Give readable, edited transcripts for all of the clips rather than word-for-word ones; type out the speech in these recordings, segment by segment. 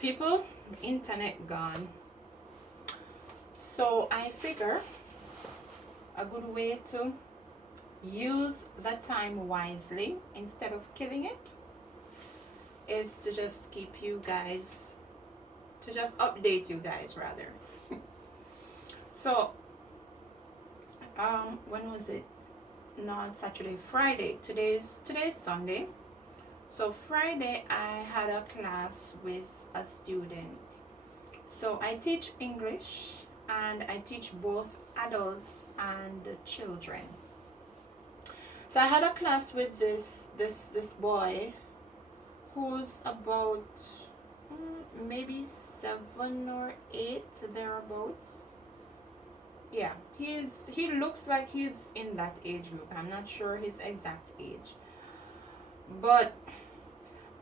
People, internet gone. So I figure a good way to use the time wisely instead of killing it is to just keep you guys, to just update you guys rather. So when was it? Not Saturday, Friday. Today's Sunday. So Friday I had a class with a student. So I teach English and I teach both adults and children. So I had a class with this boy who's about maybe 7 or 8 thereabouts. Yeah, he looks like he's in that age group. I'm not sure his exact age. But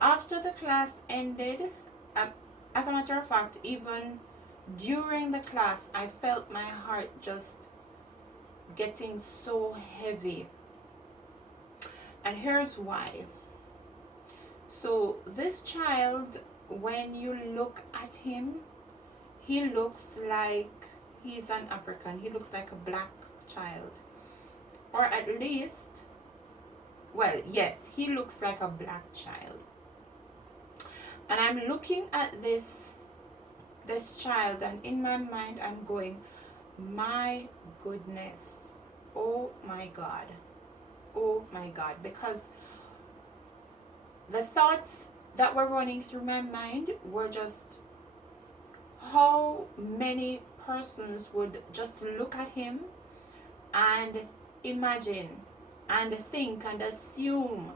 after the class ended, as a matter of fact, even during the class, I felt my heart just getting so heavy. And here's why. So this child, when you look at him, he looks like he's an African. He looks like a black child. Or at least, well, yes, he looks like a black child. And I'm looking at this child, and in my mind I'm going, my goodness, oh my God, because the thoughts that were running through my mind were just how many persons would just look at him and imagine and think and assume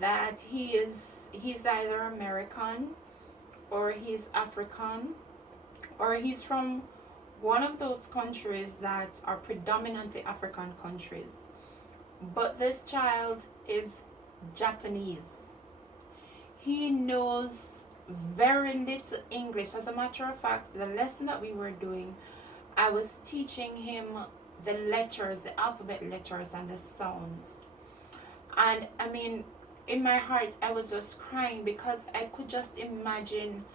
that he's either American or he's African or he's from one of those countries that are predominantly African countries. But this child is Japanese. He knows very little English. As a matter of fact, the lesson that we were doing, I was teaching him the letters, the alphabet letters and the sounds. And I mean, in my heart, I was just crying because I could just imagine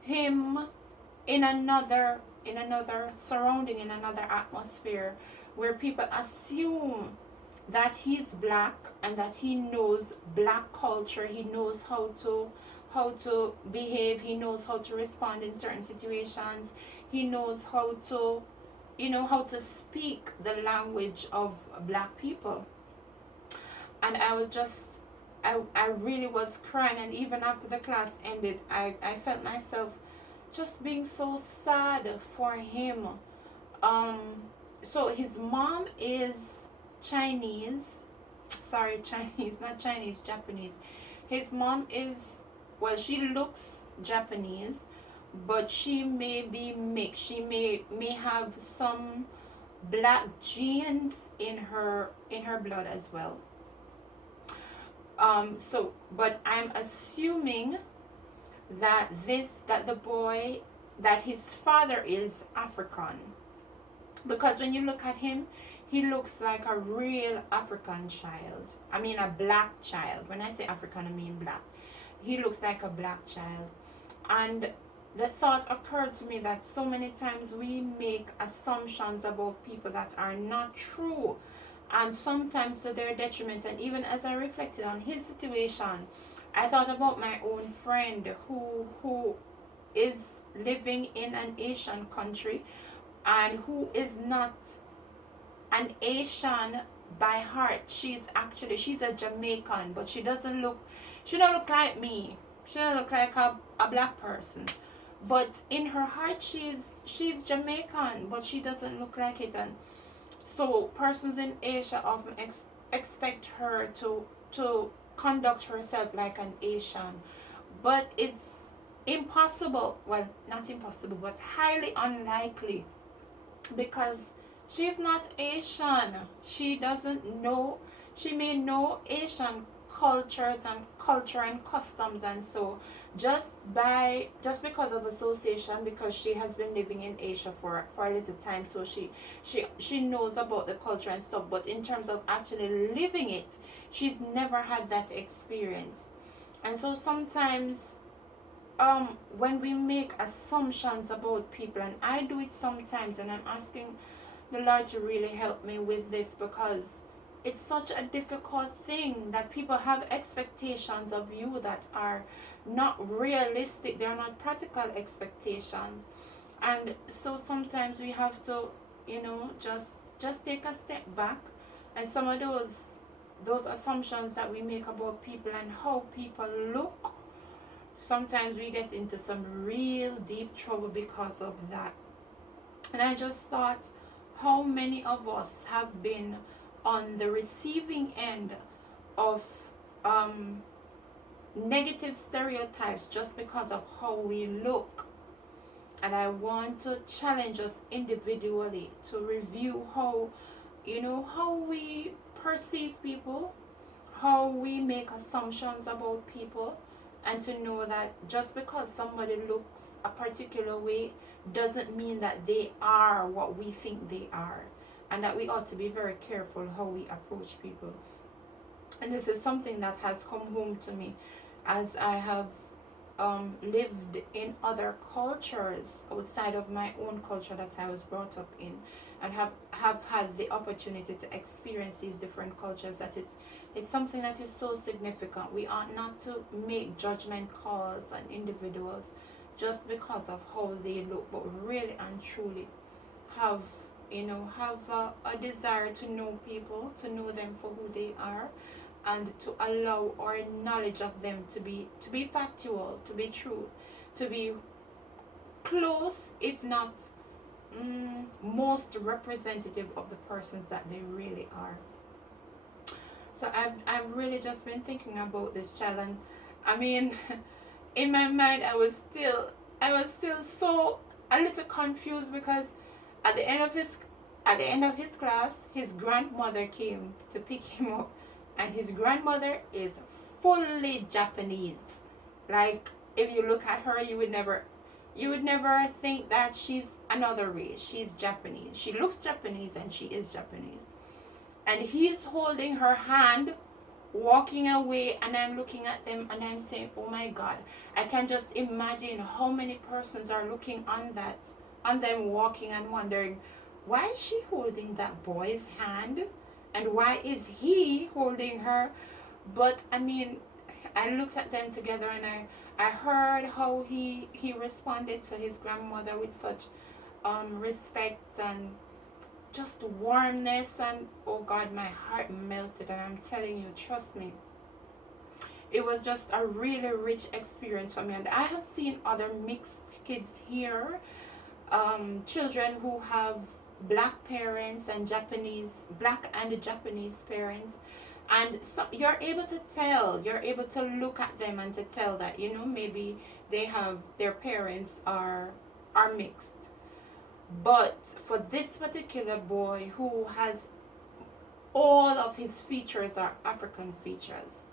him in another surrounding, in another atmosphere where people assume that he's black and that he knows black culture. He knows how to behave. He knows how to respond in certain situations. He knows how to, how to speak the language of black people. And I was just, I really was crying. And even after the class ended, I felt myself just being so sad for him. So his mom is Chinese. Sorry, Chinese, not Chinese, Japanese. His mom is, well, she looks Japanese, but she may be mixed. She may have some black genes in her blood as well. So, but I'm assuming that the boy, that his father is African, because when you look at him, he looks like a real African child. I mean a black child. When I say African, I mean black. He looks like a black child. And the thought occurred to me that so many times we make assumptions about people that are not true, and sometimes to their detriment. And even as I reflected on his situation, I thought about my own friend who is living in an Asian country and who is not an Asian by heart. She's a Jamaican, but she don't look like me. She don't look like a black person. But in her heart she's Jamaican, but she doesn't look like it. And so persons in Asia often expect her to conduct herself like an Asian. But it's impossible, well, not impossible, but highly unlikely, because she's not Asian. She doesn't know, she may know Asian cultures and culture and customs, and so just because of association, because she has been living in Asia for a little time, so she knows about the culture and stuff, but in terms of actually living it, she's never had that experience. And so sometimes when we make assumptions about people, and I do it sometimes, and I'm asking the Lord to really help me with this, because it's such a difficult thing that people have expectations of you that are not realistic. They're not practical expectations. And so sometimes we have to, just take a step back, and some of those assumptions that we make about people and how people look, sometimes we get into some real deep trouble because of that. And I just thought, how many of us have been on the receiving end of negative stereotypes just because of how we look. And I want to challenge us individually to review how we perceive people, how we make assumptions about people, and to know that just because somebody looks a particular way doesn't mean that they are what we think they are, and that we ought to be very careful how we approach people. And this is something that has come home to me as I have lived in other cultures outside of my own culture that I was brought up in, and have had the opportunity to experience these different cultures, that it's something that is so significant. We ought not to make judgment calls on individuals just because of how they look, but really and truly have a desire to know people, to know them for who they are, and to allow our knowledge of them to be factual, to be truth, to be close, if not most representative of the persons that they really are. So I've really just been thinking about this child, and I mean, in my mind I was still so a little confused, because at the end of his class, his grandmother came to pick him up, and his grandmother is fully Japanese. Like, if you look at her, you would never think that she's another race. She's Japanese. She looks Japanese, and she is Japanese. And he's holding her hand, walking away, and I'm looking at them and I'm saying, oh my God, I can just imagine how many persons are looking on them walking and wondering, why is she holding that boy's hand? And why is he holding her? But I mean, I looked at them together, and I heard how he responded to his grandmother with such respect and just warmness, and oh God, my heart melted. And I'm telling you, trust me, it was just a really rich experience for me. And I have seen other mixed kids here, children who have black parents and black and Japanese parents, and so you're able to look at them and to tell that maybe their parents are mixed. But for this particular boy, who has all of his features are African features,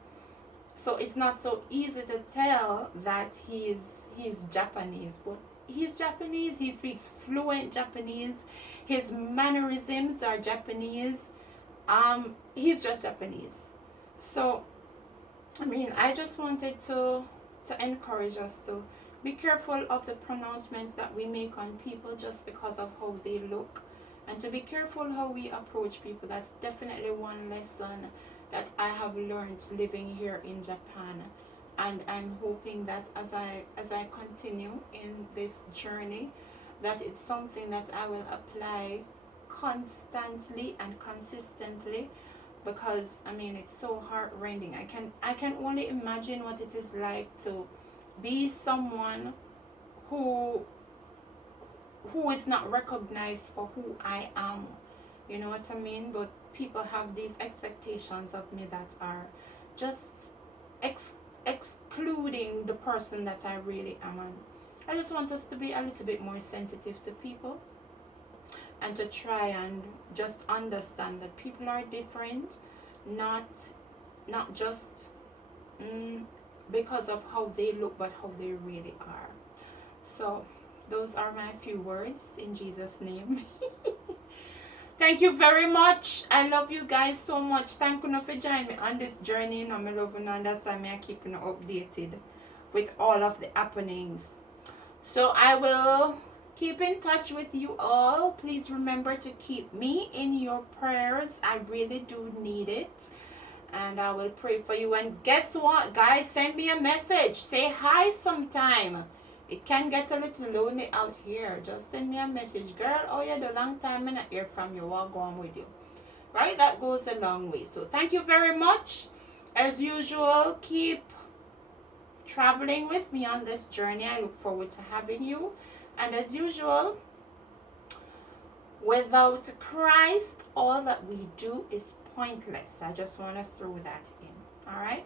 so it's not so easy to tell that he's Japanese. But he's Japanese. He speaks fluent Japanese. His mannerisms are Japanese. He's just Japanese. So I mean, I just wanted to encourage us to be careful of the pronouncements that we make on people just because of how they look, and to be careful how we approach people. That's definitely one lesson that I have learned living here in Japan, and I'm hoping that as I continue in this journey, that it's something that I will apply constantly and consistently, because I mean, it's so heart-rending. I can only imagine what it is like to be someone who is not recognized for who I am. You know what I mean? But people have these expectations of me that are just excluding the person that I really am. And I just want us to be a little bit more sensitive to people, and to try and just understand that people are different, not just because of how they look, but how they really are. So those are my few words in Jesus' name. Thank you very much. I love you guys so much. Thank you for joining me on this journey. I love you, and that's why I keep you updated. with all of the happenings. So I will keep in touch with you all. Please remember to keep me in your prayers. I really do need it. And I will pray for you. And guess what, guys? Send me a message. Say hi sometime. It can get a little lonely out here. Just send me a message. Girl, oh yeah, the long time I not hear from you. What going on with you? Right? That goes a long way. So thank you very much. As usual, keep traveling with me on this journey. I look forward to having you. And as usual, without Christ, all that we do is pointless. I just want to throw that in. All right.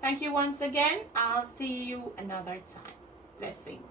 Thank you once again. I'll see you another time. Blessings.